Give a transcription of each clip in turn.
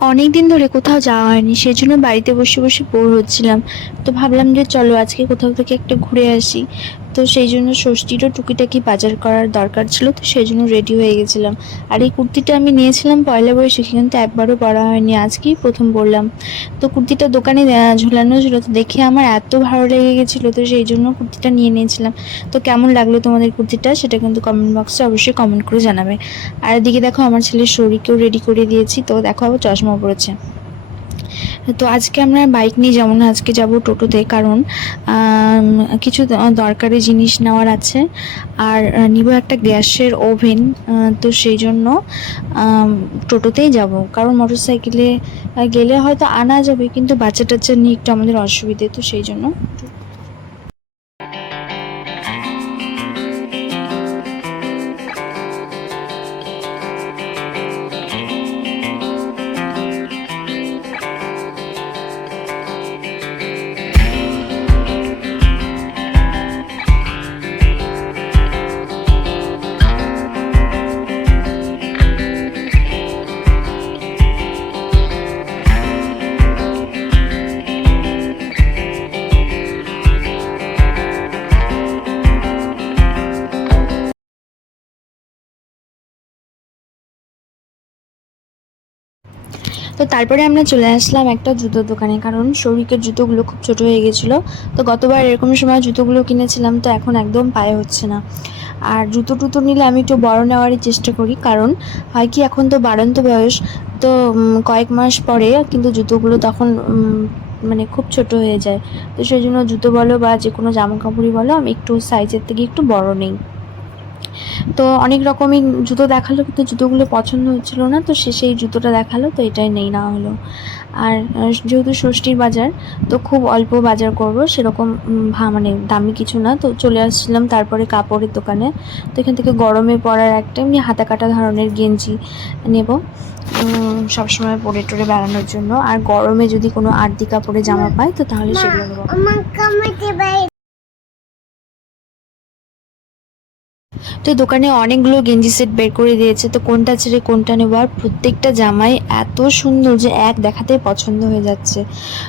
অনেক দিন ধরে কোথাও যাওয়া হয়নি, সেজন্য বাড়িতে বসে বসে বোর হচ্ছিলাম। তো ভাবলাম যে চলো আজকে কোথাও থেকে একটা ঘুরে আসি। তো সেই জন্য ষষ্ঠীরও টুকিটাকি বাজার করার দরকার ছিল, তো সেই জন্য রেডি হয়ে গেছিলাম। আর এই কুর্তিটা আমি নিয়েছিলাম পয়লা বৈশাখে, কিন্তু একবারও পরা হয়নি, আজকেই প্রথম পরলাম। তো কুর্তিটা দোকানে ঝুলানো ছিল, তো দেখে আমার এত ভালো লেগে গেছিল, তো সেই জন্য কুর্তিটা নিয়ে নিয়েছিলাম। তো কেমন লাগল তোমাদের কুর্তিটা, সেটা কিন্তু কমেন্ট বক্সে অবশ্যই কমেন্ট করে জানাবে। আর এদিকে দেখো, আমার ছেলের শরীরকেও রেডি করে দিয়েছি, তো দেখো আবার চশমা পড়েছে তো আজকে আমরা বাইক নিয়ে যাব না, আজকে যাব টোটোতে কারণ কিছু দরকারি জিনিস নেওয়ার আছে। আর নিব একটা গ্যাসের ওভেন তো সেই জন্য টোটোতেই যাব। কারণ মোটর সাইকেলে গেলে হয়তো আনা যাবে, কিন্তু বাচ্চা টাচ্চা নিয়ে একটু আমাদের অসুবিধে, তো সেই জন্য তো তারপরে আমরা চলে আসলাম একটা জুতোর দোকানে, কারণ শরীরের জুতোগুলো খুব ছোট হয়ে গেছিল। তো গতবার এরকম সময় জুতোগুলো কিনেছিলাম, তো এখন একদম পায়ে হচ্ছে না। আর জুতো টুতো নিলে আমি একটু বড় নেওয়ারই চেষ্টা করি, কারণ হয় কি এখন তো বাড়ন্ত বয়স, তো কয়েক মাস পরে কিন্তু জুতোগুলো তখন মানে খুব ছোট হয়ে যায়। তো সেই জন্য জুতো বলো বা যে কোনো জামা কাপড়ই বলো, আমি একটু সাইজের থেকে একটু বড় নেই। তো অনেক রকমই জুতো দেখাল কিন্তু জুতোগুলো পছন্দ হচ্ছিল না তো সে সেই জুতোটা দেখাল তো এটাই নেই না হলো। আর যেহেতু ষষ্ঠীর বাজার তো খুব অল্প বাজার করব সেরকম ভা- মানে দামি কিছু না তো চলে আসছিলাম তারপরে কাপড়ের দোকানে। তো এখান থেকে গরমে পরার একটা এমনি হাতা কাটা ধরনের গেঞ্জি নেব সবসময় পরে টরে বেড়ানোর জন্য। আর গরমে যদি কোনো আর্দি কাপড়ে জামা পাই তো তাহলে সেগুলো নেব। তো দোকানে অনেকগুলো গেঞ্জি সেট বের করে দিয়েছে। তো কোনটা ছেড়ে কোনটা নেব? আর প্রত্যেকটা জামাই এত সুন্দর যে এক দেখাতেই পছন্দ হয়ে যাচ্ছে।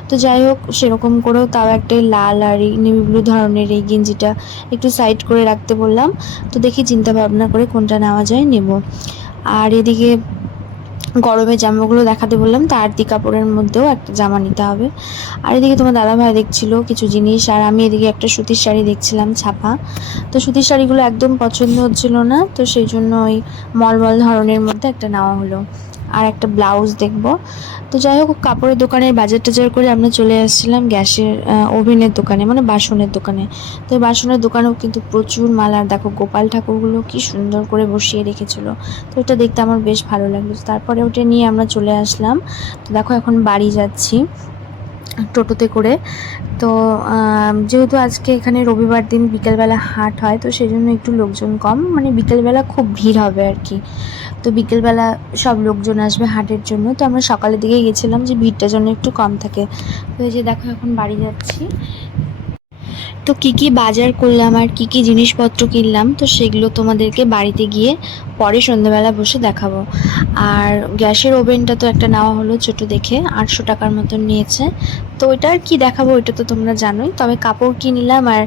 তো যাই হোক, সেরকম করেও তাও একটা লাল আর নেভি ব্লু ধরনের এই গেঞ্জিটা একটু সাইড করে রাখতে বললাম। তো দেখি চিন্তা ভাবনা করে কোনটা নেওয়া যায় নেব। আর এদিকে গরমের জামাগুলো দেখাতে বললাম তো আরতি কাপড়ের মধ্যেও একটা জামা নিতে হবে। আর এদিকে তোমার দাদা ভাই দেখছিল কিছু জিনিস, আর আমি এদিকে একটা সুতির শাড়ি দেখছিলাম, ছাপা। তো সুতির শাড়িগুলো একদম পছন্দ হচ্ছিল না, তো সেই জন্য ওই মলমল ধরনের মধ্যে একটা নেওয়া হলো। আর একটা ব্লাউজ দেখব। তো যাই হোক, কাপড়ের দোকানের বাজার টাজার করে আমরা চলে আসছিলাম গ্যাসের ওভেনের দোকানে মানে বাসনের দোকানে। তো এই বাসনের দোকানেও কিন্তু প্রচুর মাল, আর দেখো গোপাল ঠাকুরগুলো কি সুন্দর করে বসিয়ে রেখেছিল। তো এটা দেখতে আমার বেশ ভালো লাগল। তারপরে ওটা নিয়ে আমরা চলে আসলাম। তো দেখো এখন বাড়ি যাচ্ছি। টোটোতে করে। তো যেহেতু আজকে এখানে রবিবার দিন বিকেলবেলা হাট হয়, তো সেই জন্য একটু লোকজন কম। মানে বিকেলবেলা খুব ভিড় হবে আর কি। তো বিকেলবেলা সব লোকজন আসবে হাটের জন্য। তো আমরা সকালের দিকে গেছিলাম যে ভিড়টা যেন একটু কম থাকে। তো এই যে দেখো, এখন বাড়ি যাচ্ছি। তো কি কি বাজার করলাম আর কি কি জিনিসপত্র কিনলাম, তো সেগুলো তোমাদেরকে বাড়িতে গিয়ে পরে সন্ধ্যাবেলা বসে দেখাবো। আর গ্যাসের ওভেনটা তো একটা নেওয়া হলো ছোট দেখে, আটশো টাকার মতন নিয়েছে। তো ওইটা আর কি দেখাবো ওইটা তো তোমরা জানোই। তবে কাপড় কি নিলাম আর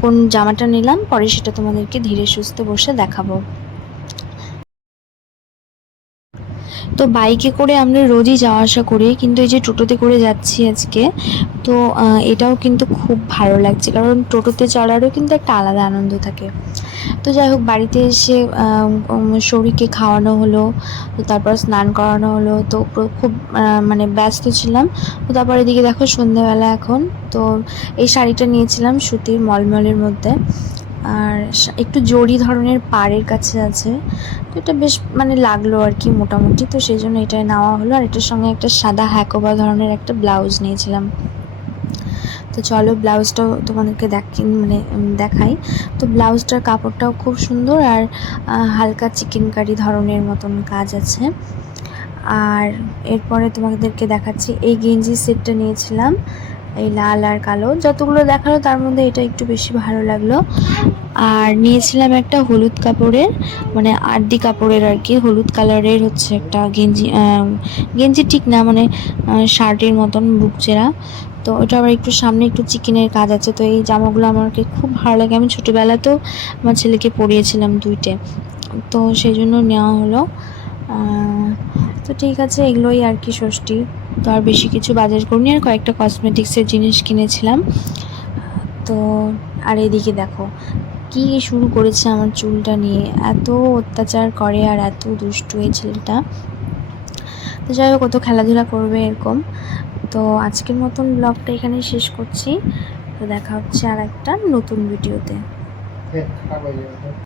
কোন জামাটা নিলাম, পরে সেটা তোমাদেরকে ধীরে সুস্থে বসে দেখাবো। তো বাইকে করে আমরা রোজই যাওয়া আসা করি, কিন্তু এই যে টোটোতে করে যাচ্ছি আজকে, তো এটাও কিন্তু খুব ভালো লাগছে। কারণ টোটোতে চড়ারও কিন্তু একটা আলাদা আনন্দ থাকে। তো যাই হোক, বাড়িতে এসে শরীরকে খাওয়ানো হলো, তো তারপর স্নান করানো হলো, তো খুব মানে ব্যস্ত ছিলাম। তো তারপর এদিকে দেখো সন্ধ্যেবেলা এখন, তো এই শাড়িটা নিয়েছিলাম সুতির মলমলের মধ্যে। আর একটু জরি ধরনের পাড়ের কাছে আছে। তো এটা বেশ মানে লাগল আর কি মোটামুটি। তো সেই জন্য এটাই নেওয়া হলো। আর এটার সঙ্গে একটা সাদা হ্যাকোবা ধরনের একটা ব্লাউজ নিয়েছিলাম। তো চলো ব্লাউজটাও তোমাদেরকে দেখ মানে দেখাই। তো ব্লাউজটার কাপড়টাও খুব সুন্দর আর হালকা চিকেন কারি ধরনের মতন কাজ আছে। আর এরপরে তোমাদেরকে দেখাচ্ছি। এই গেঞ্জি সেটটা নিয়েছিলাম। এই লাল আর কালো, যতগুলো দেখাল তার মধ্যে এটা একটু বেশি ভালো লাগল। আর নিয়েছিলাম একটা হলুদ কাপড়ের মানে আর্দি কাপড়ের আর কি, হলুদ কালারের হচ্ছে একটা গেঞ্জি গেঞ্জি ঠিক না মানে শার্টের মতন বুক চেরা তো ওটা আবার একটু সামনে একটু চিকেনের কাজ আছে, তো এই জামাগুলো আমাকে খুব ভালো লাগে। আমি ছোটোবেলাতেও আমার ছেলেকে পরিয়েছিলাম দুইটে, তো সেই জন্য নেওয়া হলো। তো ঠিক আছে, এগুলোই আর কি ষষ্ঠী। তো আর বেশি কিছু বাজার করিনি, আর কয়েকটা কসমেটিক্সের জিনিস কিনেছিলাম। তো আর এদিকে দেখো, কি শুরু করেছে আমার চুলটা নিয়ে। এত অত্যাচার করে আর এত দুষ্টু এই ছেলেটা। তো যাই হোক তো খেলাধুলা করবে এরকম। তো আজকের মতন ব্লগটা এখানে শেষ করছি। তো দেখা হচ্ছে আর একটা নতুন ভিডিওতে